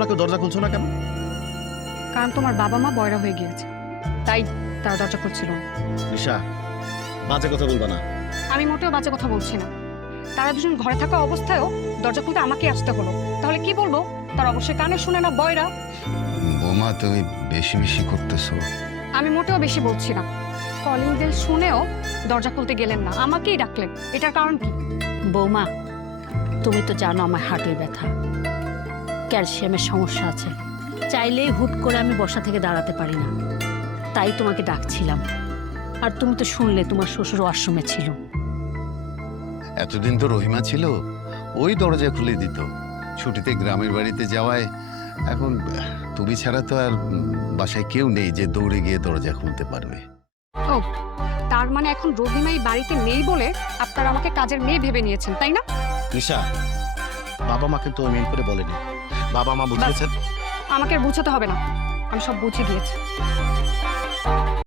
তোমরা কেউ দরজা খুলছো না কেন? কারণ তোমার বাবা মা বয়রা হয়ে গিয়েছে, তাই তারা দরজা খুলছিল না। নিশা, বাজে কথা বলবা না। আমি মোটেও বাজে কথা বলছি না। তারা দুজন ঘরে থাকা অবস্থায়ও দরজা খুলতে আমাকে আসতে হলো, তাহলে কি বলবো? তার অবশ্যই কানে শুনে না বয়রা। বোমা তুমি বেশি বেশি করতেছো। আমি মোটেও বেশি বলছি না। কলিং বেল শুনেও দরজা খুলতে গেলেন না, আমাকেই ডাকলেন। এটার কারণ কি? বৌমা, তুমি তো জানো আমার হার্টের ব্যথা, ক্যালসিয়ামের সমস্যা আছে। চাইলেই হুট করে আমি বসা থেকে দাঁড়াতে পারি না, তাই তোমাকে ডাকছিলাম। আর তুমি তো শুনলে তোমার শ্বশুর ওয়াশরুমে ছিল। এতদিন তো রহিমা ছিল, ওই দরজা খুলে দিত। ছুটিতে গ্রামের বাড়িতে যাওয়ায় এখন তুমি ছাড়া তো আর বাসায় কেউ নেই যে দৌড়ে গিয়ে দরজা খুলতে পারবে। ও, তার মানে এখন রহিমা এই বাড়িতে নেই বলে আপনারা আমাকে কাজের মেয়ে ভেবে নিয়েছেন, তাই না? নিশা, বাবা মা কিন্তু মেন করে বলেনি। বাবা মা বুঝিয়েছেন। আমাকে আর বুঝাতে হবে না, আমি সব বুঝে গিয়েছি।